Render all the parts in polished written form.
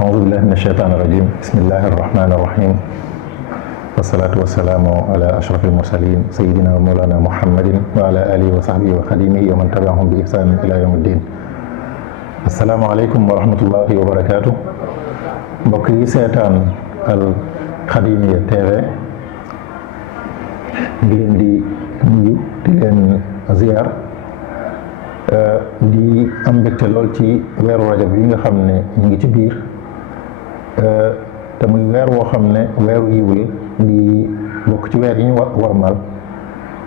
أعوذ بالله من الشيطان الرجيم بسم الله الرحمن الرحيم والصلاة والسلام على أشرف المرسلين سيدنا ومولانا محمد وعلى آله وصحبه وخديمه ومن تبعهم بإحسان إلى يوم الدين. السلام عليكم ورحمة الله وبركاته. mbokk yi seetaan Al Khadimiyyah TV di leen di nuyu di leen ziar di am mbégte lool ci weeru rajab yi nga xam ne ñu ngi ci biir te muy weer woo xam ne weeru yiw la di bokk ci weer yi ñu warmal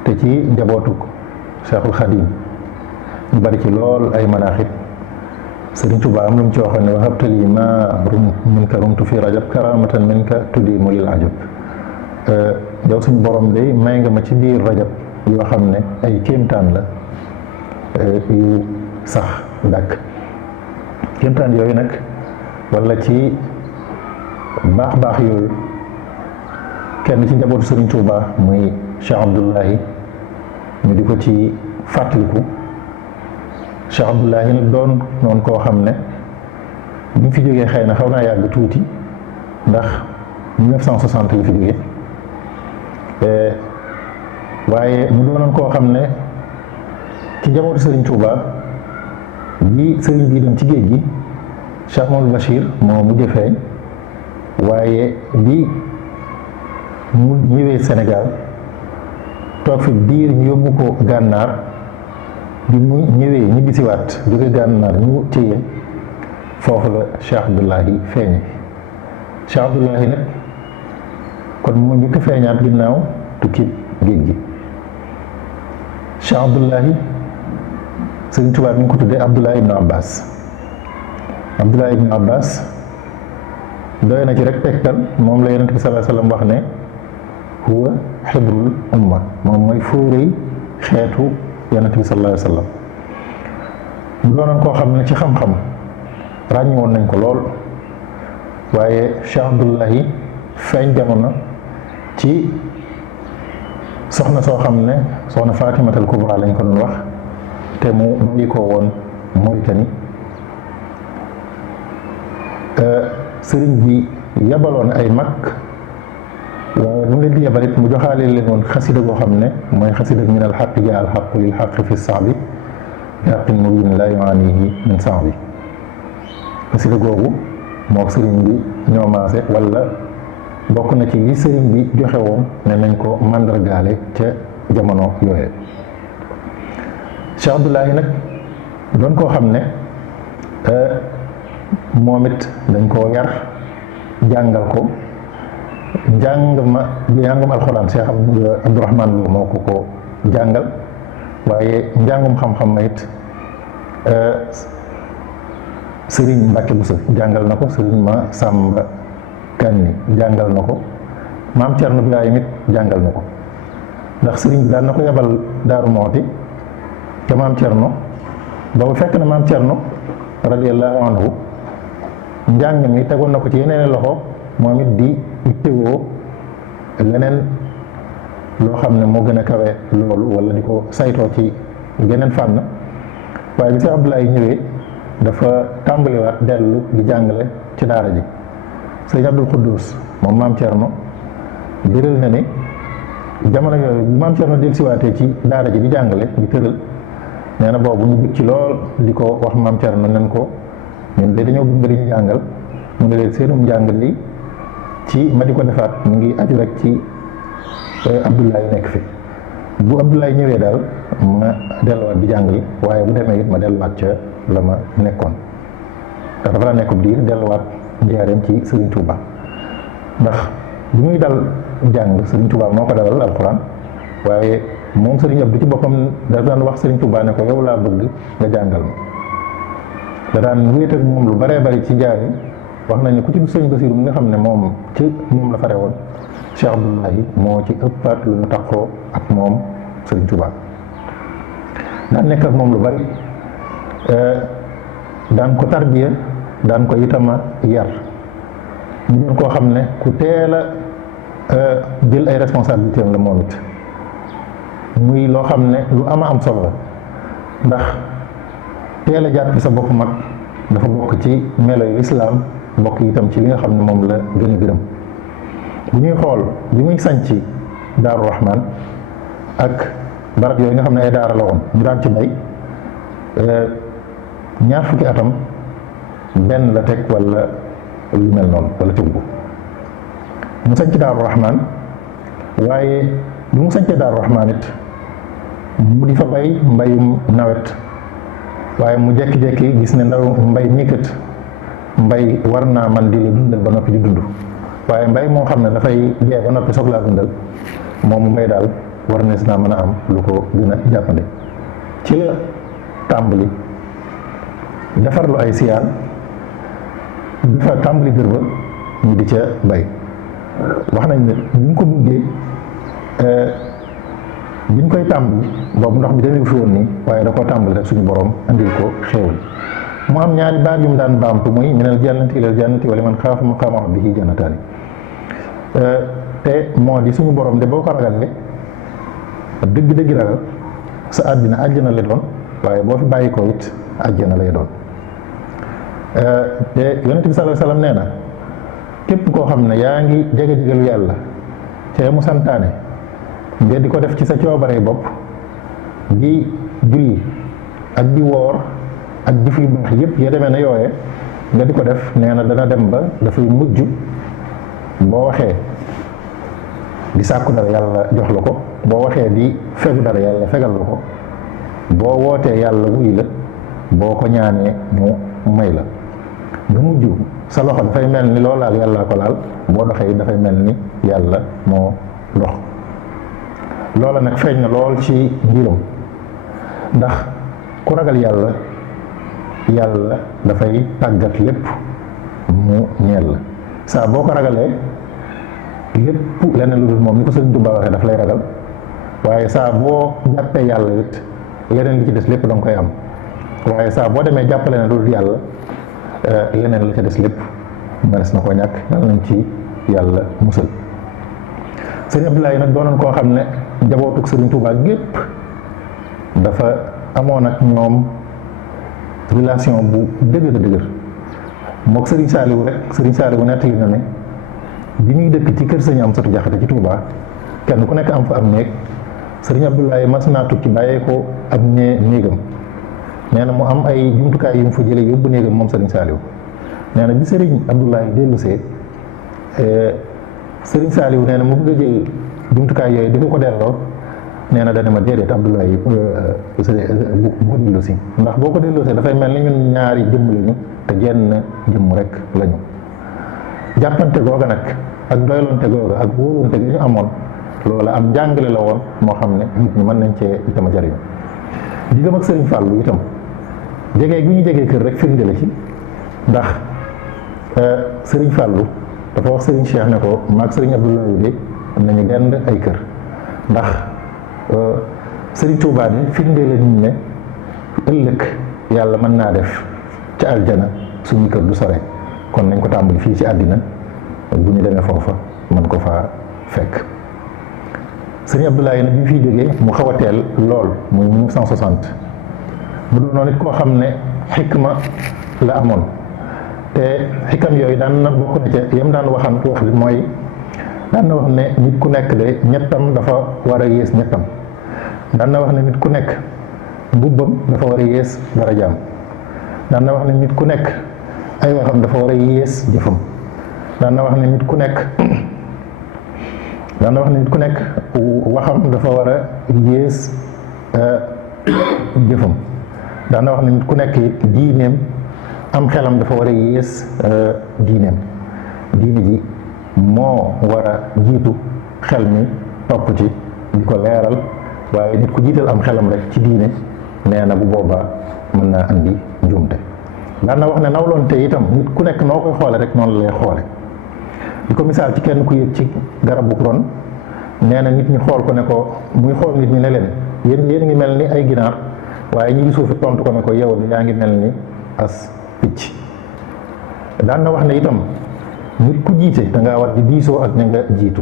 te ci njabootuk Cheikhul Khadim ñu bari ci lool ay manaaxib. Sëriñ Tuubaa am lu mu ci waxoon ne wahabtali ma minka rumtu fi rajab karamatan minka tuddimu lil ajab. yow suñu borom de may nga ma ci biir rajab yoo xam ne ay kéemtaan la yu sax dàkk. kéemtaan yooyu nag wala ci baax yooyu kenn ci njabootu Sëriñ Tuubaa muy Cheikh Abdullahi ñu di ko ci fàttaliku. Cheikh Abdullahi nag doon noonu koo xam ne bi mu fi jógee xëy na xaw naa yàgg tuuti ndax 1960 la fi jógee waaye mu doonoon koo xam ne ci njabootu Serigne Touba bi Serigne bii dem ci géej gi Cheikh Mamadou Bachir moo mujj feeñ waaye bi mu ñëwee Sénégal toog fi biir ñu yóbbu ko gànnaar. bi mu ñëwee ñibbisiwaat jóge gànnaar ñu téye foofu la Cheikh Abdullahi feeñe. Cheikh Abdullahi nag kon moo njëkk feeñaat ginnaaw tukki géej gi. Cheikh Abdullahi Sëriñ Tuubaa mi ngi ko tuddee Abdullahi ibnu Abbas. Abdullahi ibnu Abbas doy na ci rek tegtal moom la Yonent bi sallallahu alayhi wa sallam wax ne huwa xibrul umma moom mooy fóorey xeetu Yonent bi sallallahu alayhi wa sallam. mu doonoon koo xam ne ci xam-xam ràññewoon nañ ko lool waaye Cheikh Abdullahi feeñ jamono ci soxna soo xam ne soxna Fatimatal Kubra lañ ko doon wax te mu ngi ko woon Mauritanie. sëriñ bi yabaloon ay mag waaye mu leen di yabalit mu joxaale leen woon xasida goo xam ne mooy xasida min al xaq ja al xaq lil xaq fi saabi yaqin mubin la yuanihi min saabi. xasida googu moo sëriñ bi ñoo maase wala bokk na ci li sëriñ bi joxe woon ne nañ ko màndargaale ca jamono yooye. Cheikh Abdullahi nag doon koo xam ne moom it dañ koo yar jàngal ko njàngum alxuraan Cheikh Abdourahman Lo moo ko jàngal waaye njàngum xam-xam ma it Sëriñ Mbàkke Buso jàngal na ko Sëriñ Ma Sàmba Kanni jàngal na ko Maam Cerno Birahim it jàngal na ko ndax sëriñ bi daan na ko yebal Daaru Mooti te Maam Cerno boobu fekk na Maam Cerno radiyallahu anhu njàng mi tegoon na ko ci yeneen loxo moom it di ittewoo leneen loo xam ne moo gën a kawe loolu wala di ko saytoo ci geneen fànn waaye bi Cheikh Abdoulaye ñëwee dafa tàmbaliwaat dellu di jàngale ci daara ji. Sëriñ Abdul Xuddus moom Maam Cerno biral na ne jamono yooyu bu Maam Cerno del siwaatee ci daara ji di jàngale di tëral nee na boobu ñu bëgg ci lool di ko wax Maam Cerno nen ko ñun de dañoo bëgg ñu jàngal mu ne leen seenum njàng li ci ma di ko defaat mu ngi aju rek ci Abdoulaye nekk fi bu Abdoulaye ñëwee daal ma delluwaat di jàngali waaye bu demee it ma delluwaat ca la ma nekkoon ndax dafa la nekk diir delluwaat njaareem ci Serigne Touba ndax bi muy dal jàng Serigne Touba moo ko dalal alxuraan waaye moom Serigne Abdou ci boppam dafa daan wax Serigne Touba ne ko yow laa bëgg nga jàngal ma. da daan wéet ak moom lu baree bari ci njaareem wax nañ ne ku ci du Serigne Basiru mi nga xam ne moom ci moom la fare woon Cheikh Abdoulahi moo ci ëppaat lu mu taxoo ak moom Serigne Touba daan nekk ak moom lu bari daan ko tarbiya daan ko itama yar ñu doon koo xam ne ku teel a jël ay responsabilité am la moom it muy loo xam ne lu ama am solo la ndax teel a jàpp sa bopp mag dafa bokk ci melo yu islaam bokk itam ci li nga xam ne moom la gën a gërëm. bu ñuy xool bi muy sanc Daaru Rahman ak barab yooyu nga xam ne ay daara la woon ñu daan ci bay ñaar fukki atam benn la teg wala lu mel noonu wala tegu mu sanc Daaru Rahman waaye bi mu sancee Daaru Rahman it mu di fa bay mbayum nawet waaye mu jekki-jekki gis ne ndaw mbay mii kat mbay war naa man di la dundal ba noppi di dund waaye mbay moo xam ne dafay jee ba noppi soog laa dundal moom mbay daal war na si naa mën a am lu ko gën a jàppande ci la tàmbali defar lu ay siyaan dafa tàmbali dër ba ñu di ca bay wax nañ ne bu ñu ko buggee biñ koy tàmbali boobu ndox mi demee fi woon nii waaye da koo tàmbali rek suñu borom andil ko xéewal mu am ñaari baat yu mu daan baamtu muy minal jannati ilal jannati wa liman xaafa maqaama rabbihi jannataani te moo di suñu borom de boo ko ragalee dëgg-dëgg ragal sa àddina àjjana lay doon waaye boo fi bàyyi ko it àjjana lay doon te yonent bi sallallahu alayhi wasallam nee na képp koo xam ne yaa ngi jege digalu yàlla te mu santaane nga di ko def ci sa coobare bopp di julli ak di woor ak jëf yu baax yépp ya demee na yooye nga di ko def nee na dana dem ba dafay mujj boo waxee di sàkku dara yàlla jox la ko boo waxee di fegu dara yàlla fegal la ko boo wootee yàlla wuy la boo ko ñaanee mu may la nga mujj sa loxo dafay mel ni loo laal yàllaa ko laal boo doxee dafay mel ni yàlla moo dox loola nag feeñ na lool ci mbiram ndax ku ragal yàlla yàlla dafay tàggat lépp mu ñeel la saa boo ko ragalee lépp leneen lu dul moom ni ko Sëriñ Tuubaa waxee daf lay ragal waaye saa boo jàppee yàlla it leneen li ci des lépp danga koy am waaye saa boo demee jàppale na lu dul yàlla leneen la ca des lépp mënees na koo ñàkk yàlla nañ ci yàlla musal. Sëriñ Abdoulaye nag doonoon koo xam ne njabootug Sëriñ Tuubaa gépp dafa amoon ak ñoom relation bu dëgër a dëgër mook Sëriñ Saaliwu rek Sëriñ Saaliwu nettali na ne bi ñuy dëkk ci kër Sëriñ Amsatu Jaxate ci Tuubaa kenn ku nekk am fa am néeg Sëriñ Abdoulaye mas naa tukki bàyyee ko ab néegam nee na mu am ay jumtukaay yu mu fa jëlee yóbbu néegam moom Sëriñ Saaliwu nee na bi Sëriñ Abdoulaye dellusee Sëriñ Saaliwu nee na mu bëgg a jël jumtukaay yooyu di ko delloo nee na dana ma déedéet Abdoulaye bu ko dellusi ndax boo ko delloosee dafay mel ni ñun ñaari jëmm lañu te jenn jëmm rek lañu jàppante googa nag ak doylonte googa ak wóolonte gi ñu amoon loola am njàngale la woon moo xam ne nit ñi mën nañ cee itam a jariñu diggam ak Sëriñ Fàllu itam jege gi ñu jegee kër rek firnde la ci ndax Sëriñ Fàllu dafa wax Sëriñ Cheikh ne ko maag Sëriñ Abdoulaye de nañu dend ay kër ndax Sëriñ Tuubaa bi firnde la nit ne ëllëg yàlla mën naa def ca aljana suñu kër du sore kon nañ ko tàmbali fii ci àddina bu ñu demee foofa mën ko faa fekk. Sëriñ Abdoulaye nag bi mu fiy jógee mu xaw a teel lool muy 1960 mu doonoon it koo xam ne xikma la amoon te xikam yooyu daan na bokk na ca yam daan wax mooy daan na wax ne nit ku nekk de ñettam dafa war a yées ñettam daan na wax ne nit ku nekk mbubbam dafa war a yées darajaam daan na wax ne nit ku nekk ay waxam dafa war a yées jëfam daan na wax ne nit ku nekk waxam dafa war a yées jëfam daan na wax ne nit ku nekk it diineem am xelam dafa war a yées diineem diine ji moo war a jiitu xel mi topp ci di ko leeral waaye nit ku jiital am xelam rek ci diine nee na bu boobaa mën naa andi njuumte daan na wax ne nawloonte itam nit ku nekk noo koy xoole rek noonu lay xoole di ko misaal ci kenn ku yëg ci garabu ron nee na nit ñi xool ko ne ko muy xool nit ñi ne leen yéen ngi mel ni ay ginaar waaye ñi ngi suufi tontu ko ne ko yow yaa ngi mel ni as picc daan na wax ne itam nit ku jiite da ngaa war di diisoo ak ña nga jiitu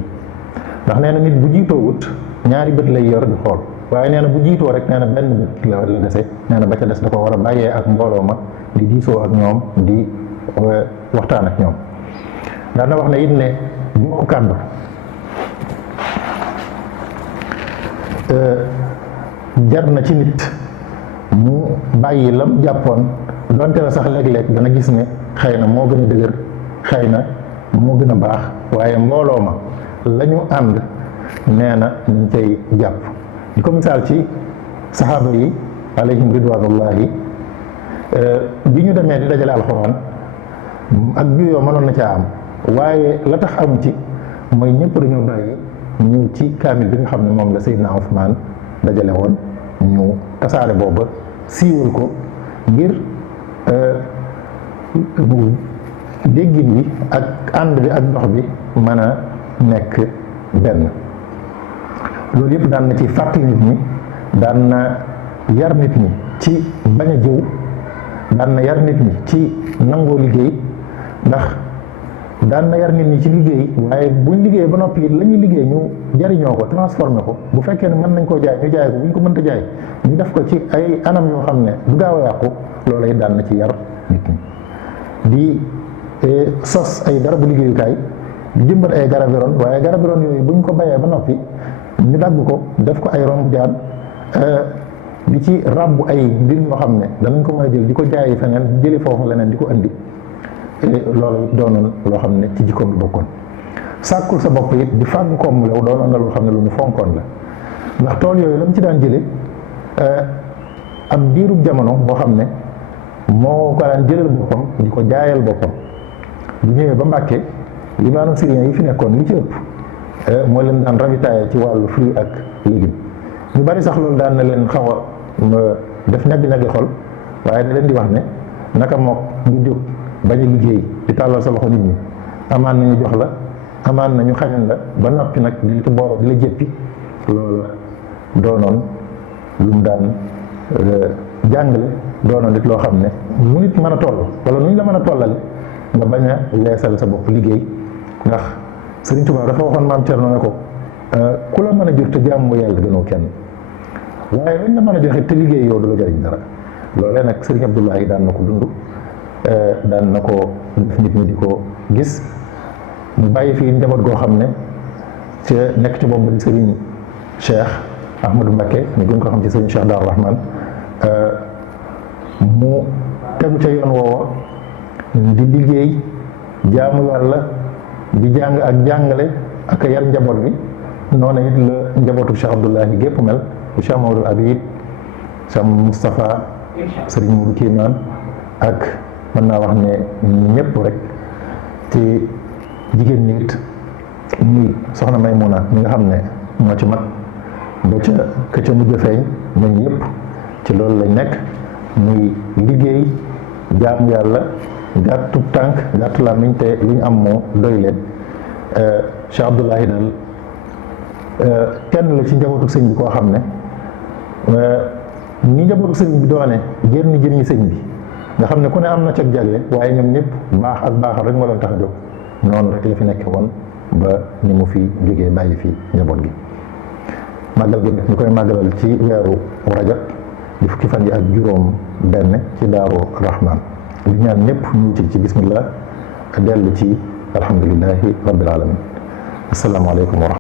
ndax nee na nit bu jiitoo wut ñaari bët lay yor di xool waaye nee na bu jiitoo rek nee na benn bët la dese nee na ba ca des da ko war a bàyyee ak mbooloo ma di diisoo ak ñoom di waxtaan ak ñoom. daana wax ne it ne bokk kàddu jar na ci nit mu bàyyi lam jàppoon donte la sax léeg-léeg dana gis ne xëy na moo gën a dëgër, xëy na moo gën a baax, waaye mbooloo ma la ñu ànd nee na ñu cay jàpp. di ko misaal ci saxaaba yi alayhim ridwanullahi bi ñu demee di dajale alxuraan ak juyoo mënoon na caa am, waaye la tax amu ci mooy ñëpp dañoo bàyyi ñëw ci kaamil bi nga xam ne moom la Seydina Ousmane dajale woon, ñu tasaare booba siiwal ko ngir déggin bi ak ànd bi ak dox bi mën a nekk benn. loolu yëpp daan na ci fàttali nit ñi, daan na yar nit ñi ci bañ a jëw, daan na yar nit ñi ci nangoo liggéey, ndax daan na yar nit ñi ci liggéey, waaye buñ liggéey ba noppi la ñuy liggéey ñu jariñoo ko, transformé ko. bu fekkee ne mën nañ koo jaay ñu jaay ko, bu ñu ko mënta jaay ñu def ko ci ay anam yoo xam ne du gaaw a yàqu. loolu it daan na ci yar nit ñi di sos ay barabu liggéeyukaay, di jëmbat ay garabi ron, waaye garabi ron yooyu buñ ko bayee ba noppi ñu dagg ko def ko ay romb jaan, di ci ràbbu ay mbir yoo xam ne danañ ko mën a jël di ko jaayi feneen, jëli foofu leneen di ko indi. loolu doonoon loo xam ne ci jikkoom la bokkoon. sàkkul sa bopp it di fàggu koom lew doonoon na loo xam ne lu ñu fonkoon la, ndax tool yooyu la mu ci daan jële ab diirub jamono boo xam ne moo ko daan jëlal boppam di ko jaayal boppam. bu ñëwee ba Mbàkke limaanu syrien yi fi nekkoon li ci ëpp moo leen daan ravitailler ci wàllu fruit ak légume. ñu bari sax loolu daan na leen xaw a def ñagg-ñaggi xol, waaye da leen di wax ne naka mook du jóg bañ a liggéey di tàllal sa loxo nit ñi, amaan nañu jox la, amaan nañu xañan la ba noppi nag di la booloo di la jéppi. loolu doonoon lu mu daan jàngale, doonoon it loo xam ne mu nit mën a toll wala nu ñu la mën a tollale nga bañ a leesal sa bopp liggéey. ndax Sëriñ Tuubaa dafa waxoon maam Cerno ne ko ku la mën a jur te jaamu yàlla gënoo kenn, waaye lañ la mën a joxe te liggéey yow du la jariñ dara. loolee nag Sëriñ Abdullahi daan na ko dund, daan na ko def nit ñi di ko gis. mu bàyyi fii njaboot goo xam ne ca nekk ci boobu di Sëriñ Cheikh Ahmadou Mbacké ñu gën ko xam ci Sëriñ Cheikh Daaru Rahman, mu tegu ca yoon woowa di liggéey jaamu yàlla, di jàng ak jàngale ak yar njaboot bi. noonu it la njabootu Cheikh Abdullahi gépp mel, Cheikh Mamadou Habib, Cheikh Moustapha, Sëriñ Moudou Kéemaan ak mën naa wax ne ñëpp rek. ci jigéen ñi it muy soxna Maymuna mi nga xam ne moo ci mag ba ca ca mujj feeñ, ñun ñëpp ci loolu lañ nekk, muy liggéey jaamu yàlla, gàttu tànk gàttu làmmiñ, te lu ñu am moo doy leen. Cheikh Abdullahi daal kenn la ci njabootu sëñ bi koo xam ne ñi njabootu sëñ bi doone jëmmi sëñ bi nga xam ne ku ne am na cag jagle, waaye ñoom ñëpp baax ak baaxal rek moo leen tax a jóg. noonu rek la fi nekk woon ba ni mu fi jógee bàyyi fi njaboot gi. màggal gi ñu koy màggalal ci weeru rajab di fukki fan yi ak juróom benn ci Daaru Rahman. di ñaan ñëpp ñu ci bismillah dellu ci alhamdulillahi rabbil alamin. asalaamaaleykum wa rahmatulah.